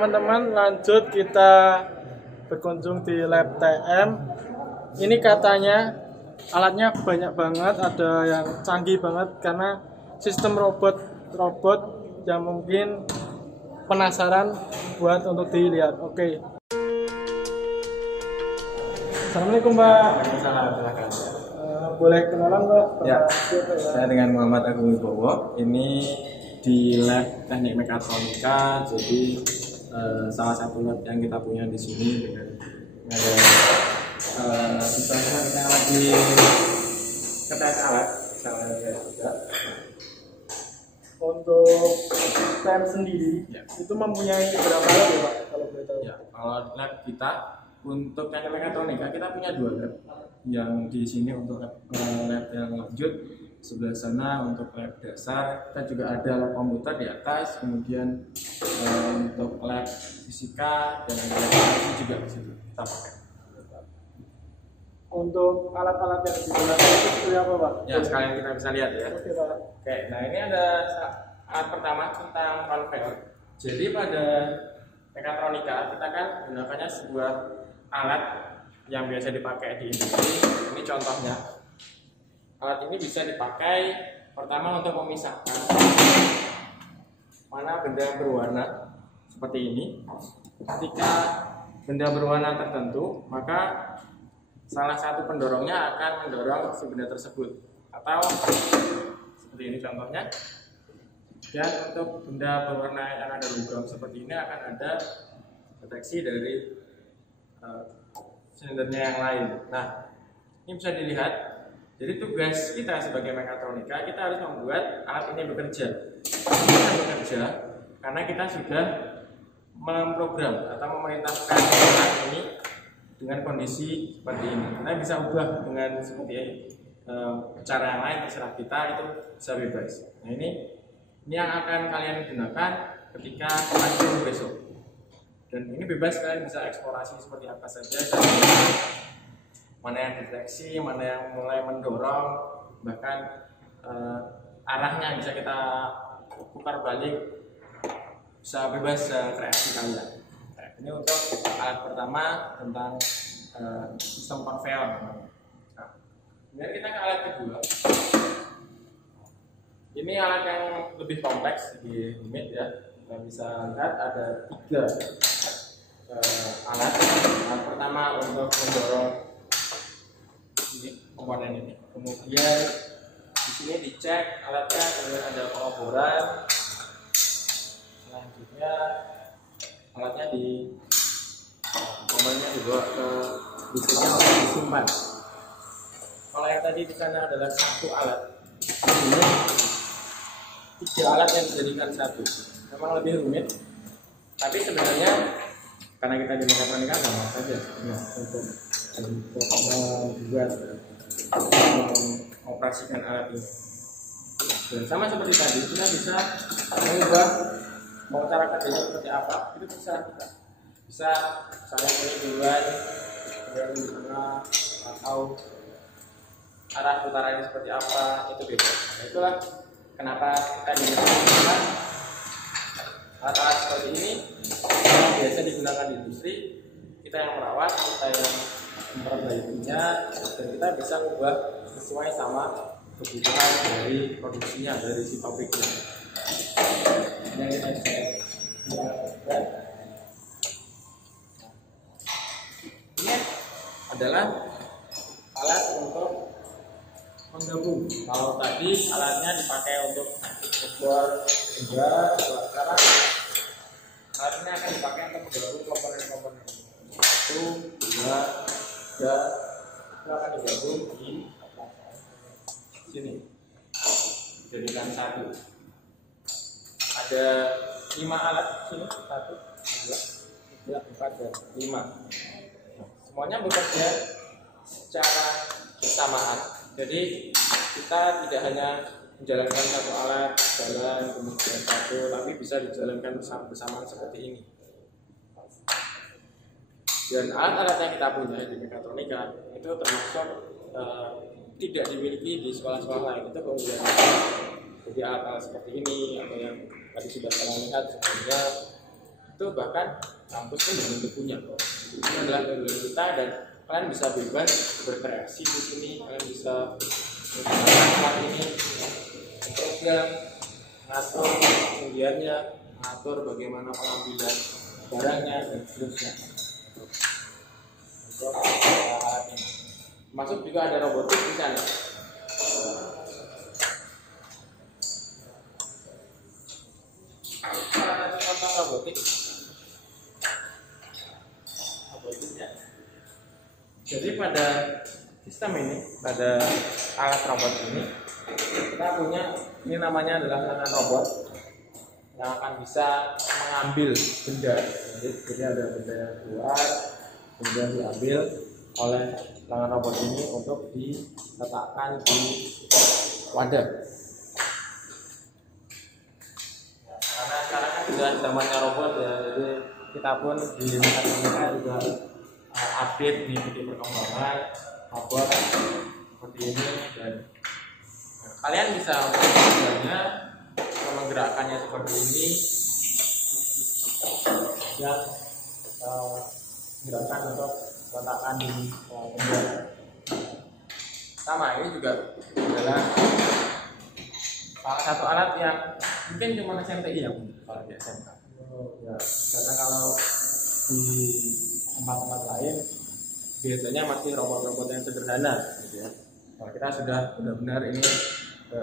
teman-teman, lanjut kita berkunjung di lab TM. Ini katanya alatnya banyak banget, ada yang canggih banget karena sistem robot yang mungkin penasaran buat untuk dilihat. Oke. Assalamualaikum Mbak. Silakan. Boleh kenalan Mbak? Ya, saya dengan Muhammad Agung Wibowo. Ini di lab teknik mekatronika. Jadi salah satu lab yang kita punya di sini dengan ada misalnya kita lagi ngetes alat, misalnya juga. Untuk TM sendiri, Ya. itu mempunyai berapa lab ya Pak? Kalau boleh tahu. Ya, kalau lab kita untuk teknik mekatronika kita punya 2 lab. Yang di sini untuk lab yang lanjut, sebelah sana untuk lab dasar. Kita juga ada lab komputer di atas, kemudian untuk lab fisika dan lab juga di situ kita pakai. Untuk alat-alat yang digunakan itu apa Pak? Ya, sekalian kita bisa lihat ya. Oke Pak. Oke, nah ini ada alat pertama tentang konveyor. Jadi pada mekatronika kita kan gunakannya sebuah alat yang biasa dipakai di industri. Ini contohnya. Alat ini bisa dipakai pertama untuk memisahkan mana benda berwarna seperti ini. Ketika benda berwarna tertentu, maka salah satu pendorongnya akan mendorong si benda tersebut, atau seperti ini contohnya. Dan untuk benda berwarna yang ada lubang seperti ini akan ada deteksi dari silindernya yang lain. Nah, ini bisa dilihat. Jadi tugas kita sebagai mekatronika, kita harus membuat alat ini bekerja. Kita bekerja karena kita sudah memprogram atau memerintahkan alat ini dengan kondisi seperti ini. Kita bisa ubah dengan seperti ini. Cara yang lain terserah kita, itu bisa bebas. Nah ini yang akan kalian gunakan ketika lanjut besok. Dan ini bebas, kalian bisa eksplorasi seperti apa saja. Mana yang deteksi, mana yang mulai mendorong, bahkan arahnya bisa kita putar balik, bisa bebas kreasi kalian. Nah, ini untuk alat pertama tentang sistem konveyor. Nah, kemudian kita ke alat kedua. Ini alat yang lebih kompleks, lebih rumit ya. Kita bisa lihat ada 3 alat. Alat pertama untuk mendorong ini komponen ini. Kemudian di sini dicek alatnya, kemudian ada pengoboran. Selanjutnya alatnya komponennya dibawa ke listriknya untuk disimpan. Kalau yang tadi di sana adalah 1 alat. Ini 3 alat yang dijadikan 1. Memang lebih rumit, tapi sebenarnya karena kita di mekatronika gampang saja ya, untuk membuat mengoperasikan alat ini. Dan sama seperti tadi, kita bisa mengubah mau cara kerjanya seperti apa, itu bisa kita bisa misalnya ini duluan, kemudian di tengah, atau arah putarannya seperti apa, itu bebas. Nah, itulah kenapa kita digunakan alat-alat seperti ini yang biasa digunakan di industri. Kita yang merawat, kita yang memperbaikinya, dan kita bisa mengubah sesuai sama kebutuhan dari produksinya, dari si pabriknya. Yang kita bisa lihat, ini adalah alat untuk menggabung. Kalau tadi alatnya dipakai untuk ekspor benda, sekarang alat ini akan dipakai untuk menggabung komponen-komponen. 1, 2, 3, itu akan digabung di sini, jadikan 1. Ada 5 alat sini, 1, 2, 3, 4, dan 5. Semuanya bekerja secara bersamaan. Jadi kita tidak hanya menjalankan 1 alat jalan kemudian 1, tapi bisa dijalankan bersamaan seperti ini. Dan alat-alat yang kita punya di mekatronika itu termasuk tidak dimiliki di sekolah-sekolah lain. Itu kemudian jadi alat-alat seperti ini atau yang tadi sudah pernah lihat sebelumnya itu bahkan kampus pun belum tentu punya. Ini adalah metode kita dan kalian bisa bebas berkreasi di sini. Kalian bisa menggunakan ini program, ngatur kemudiannya, ngatur bagaimana pengambilan barangnya dan seterusnya. Untuk alat ini, masuk juga ada robotik di sana. Salah satu contoh robotiknya. Jadi pada sistem ini, pada alat robot ini, kita punya ini namanya adalah tangan robot yang akan bisa mengambil benda. Jadi ada benda yang keluar, kemudian diambil oleh tangan robot ini untuk diletakkan di wadah. Karena sekarang kan sudah zamannya robot ya, jadi kita pun di mekatronika juga update mengikuti perkembangan robot seperti ini, dan kalian bisa menggerakkannya seperti ini dan gerakan untuk letakkan di benda. Sama, ini juga adalah salah satu alat yang mungkin cuma SMTI yang punya kalau di SMK. Ya, karena kalau di tempat-tempat lain biasanya masih robot-robot yang sederhana, gitu ya. Kalau kita sudah benar-benar ini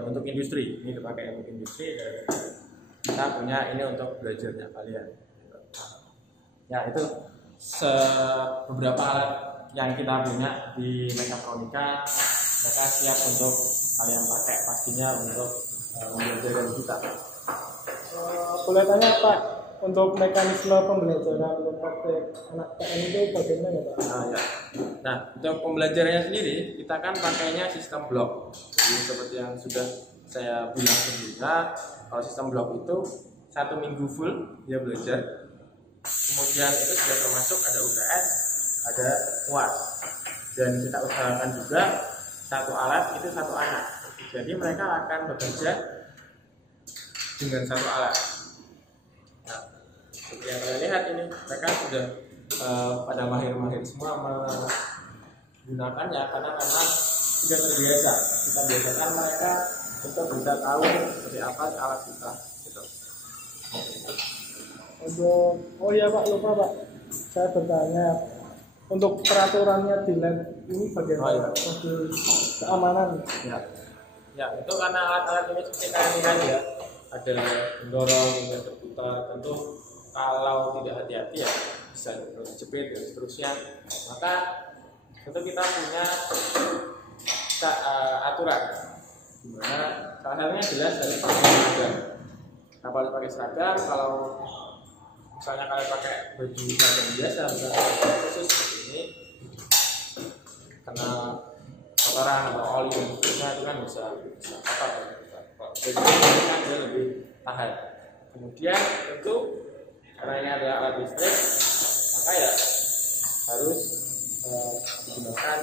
untuk industri, ini dipakai untuk industri, dan kita punya ini untuk belajarnya kalian. Ya, itu beberapa alat yang kita punya di mekatronika. Mereka siap untuk kalian pakai pastinya untuk pembelajaran kita. Boleh tanya Pak, untuk mekanisme pembelajaran untuk praktek anak TN itu bagaimana Pak? Nah, untuk pembelajarannya sendiri kita kan pakainya sistem blok. Jadi seperti yang sudah saya bilang sebelumnya, kalau sistem blok itu 1 minggu full dia belajar. Kemudian itu sudah termasuk ada UTS, ada UAS, dan kita usahakan juga satu alat itu satu anak. Jadi mereka akan bekerja dengan satu alat. Nah, seperti yang kalian lihat ini, mereka sudah pada mahir-mahir semua menggunakannya karena memang sudah terbiasa. Kita biasakan mereka untuk bisa tahu seperti apa alat kita. Gitu. Oh ya Pak, lupa Pak, saya bertanya untuk peraturannya di lab ini bagaimana? Untuk keamanan? Ya, itu karena alat-alat ini seperti kalian lihat ya, ada mendorong hingga terputar. Tentu kalau tidak hati-hati ya bisa terjepit dan seterusnya. Maka tentu kita punya aturan, dimana salah satunya jelas dari pakai seragam. Kenapa harus pakai seragam? Kalau misalnya kalian pakai baju seragam biasa, bukan khusus seperti ini, kena kotoran atau oli dan sebagainya itu kan bisa kotor. Jadi kan dia lebih tahan. Kemudian tentu karena ini adalah alat listrik, maka ya harus digunakan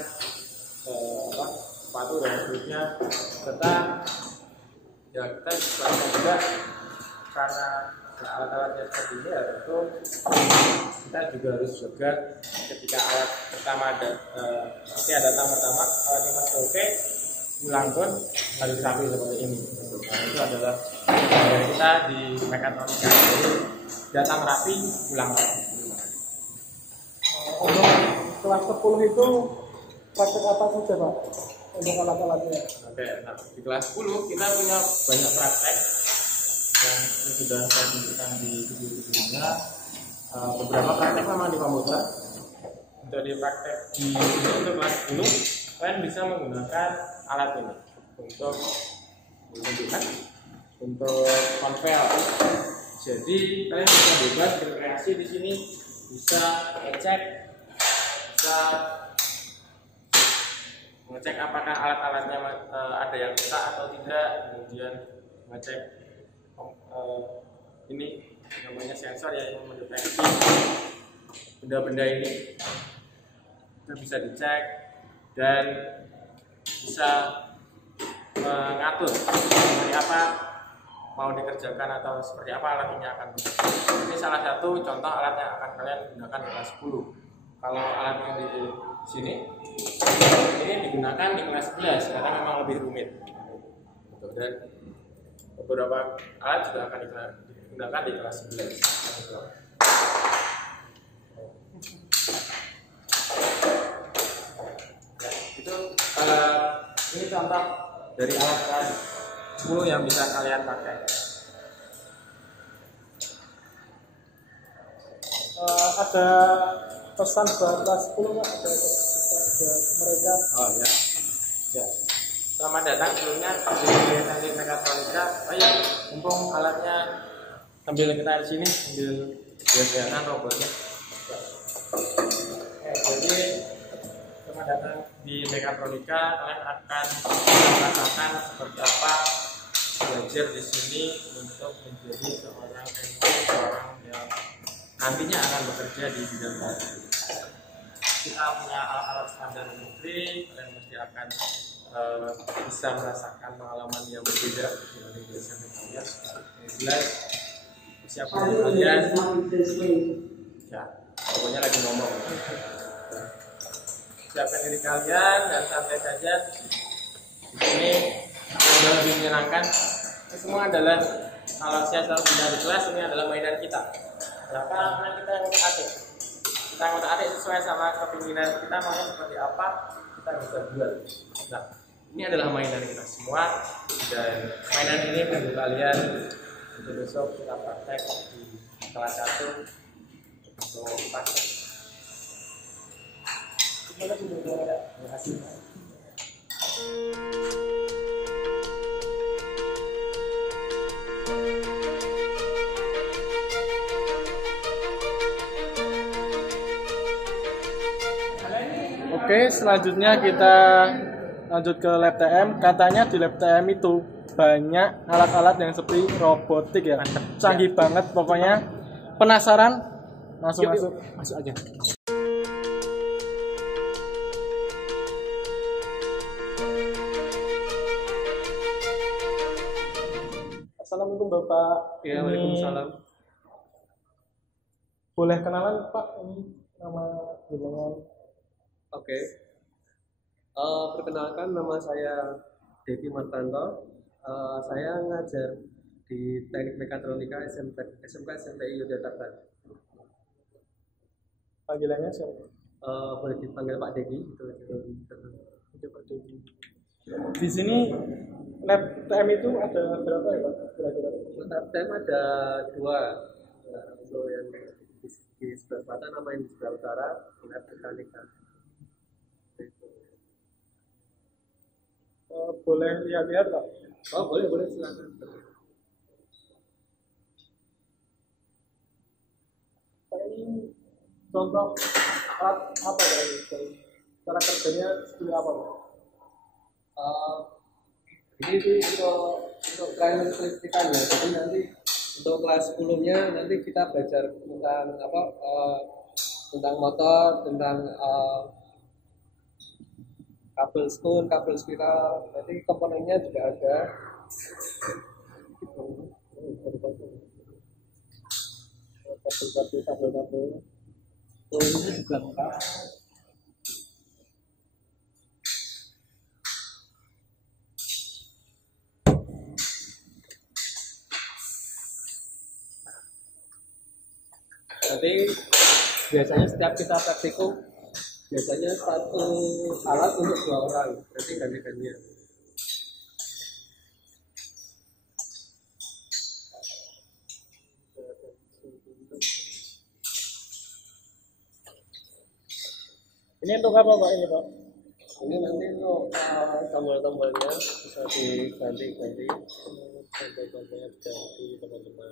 sepatu dan seterusnya, serta ya kita selalu juga karena alat-alatnya seperti ini ya tentu kita juga harus jaga ketika alat pertama ada datang pertama alatnya masih oke, pulang pun harus rapi seperti ini. Nah, itu adalah dari kita di mekatronika. Jadi datang rapi, pulang rapi. Untuk kelas 10 itu praktek apa saja Pak untuk alat-alatnya? Oke, nah di kelas 10 kita punya banyak praktek yang sudah saya tunjukkan di video sebelumnya. Beberapa praktek memang di komputer. Untuk di praktek di untuk kelas 10 kalian bisa menggunakan alat ini untuk menunjukkan untuk konvel. Jadi kalian bisa bebas berkreasi di sini, bisa ngecek, bisa ngecek apakah alat-alatnya ada yang rusak atau tidak, kemudian ngecek ini namanya sensor yang mendeteksi benda-benda ini, itu bisa dicek dan bisa mengatur seperti apa mau dikerjakan atau seperti apa alat ini akan bekerja. Ini salah satu contoh alat yang akan kalian gunakan di kelas 10. Kalau alat yang di sini ini digunakan di kelas 11 karena memang lebih rumit. Dan beberapa alat juga akan digunakan di kelas 11. Ya, itu ini contoh dari alat kelas 10 yang bisa kalian pakai. Ada pesan buat kelas 10 Pak? Ada buat mereka? Oh ya, ya. Selamat datang sebelumnya di teknik mekatronika. Oh ya, mumpung alatnya sambil kita di sini sambil lihat robotnya. Jadi selamat datang di mekatronika. Kalian akan merasakan seperti apa belajar di sini untuk menjadi seorang yang nantinya akan bekerja di bidang tadi. Kita punya alat-alat standar industri, kalian mesti akan bisa merasakan pengalaman yang berbeda dibanding dosen kalian. Yang jelas siapa kalian? Ya, pokoknya lagi ngomong. Siapkan diri kalian dan santai saja. Di sini sudah lebih menyenangkan. Ini semua adalah kalau saya selalu bilang di kelas ini adalah mainan kita. Kenapa? Karena kita ngutak-atik. Kita ngutak-atik sesuai sama kepinginan kita maunya seperti apa kita bisa buat. Nah, ini adalah mainan kita semua dan mainan ini untuk kalian untuk besok kita praktek di kelas 1 untuk praktek. Terima kasih. Oke, selanjutnya kita lanjut ke lab TM. Katanya di lab TM itu banyak alat-alat yang seperti robotik ya. Canggih banget pokoknya. Penasaran? Langsung masuk aja. Assalamualaikum Bapak. Ya, waalaikumsalam. Boleh kenalan Pak? Ini nama jenengan. Oke. Perkenalkan, nama saya Devi Martanto. Saya ngajar di Teknik Mekatronika SMK SMPI Yogyakarta. Panggilannya siapa? Boleh dipanggil Pak Degi. Pak Degi. Di sini lab TM itu ada berapa ya Pak? Kira-kira? Lab TM ada 2. Untuk yang di sebelah selatan, nama yang di sebelah utara lab mekanika. Boleh lihat-lihat Pak? Oh, boleh silakan. Ini contoh alat apa ya ini? Cara kerjanya seperti apa Pak? Ini sih untuk kalian listrikan ya. Jadi nanti untuk kelas 10-nya nanti kita belajar tentang apa? Tentang motor, tentang kabel spoon, kabel spiral. Nanti komponennya juga ada. Kabel. Ini juga lengkap. Nanti biasanya setiap kita praktikum biasanya satu alat untuk 2 orang, nanti ganti-gantian. Ini untuk apa Pak ini Pak? Ini nanti untuk tombol-tombolnya bisa diganti-ganti, tombol-tombolnya diganti teman-teman.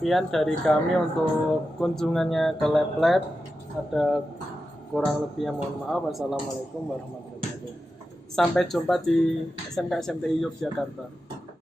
sekian dari kami untuk kunjungannya ke lab-lab. Ada kurang lebihnya mohon maaf. Wassalamualaikum warahmatullahi wabarakatuh. Sampai jumpa di SMK SMTI Yogyakarta.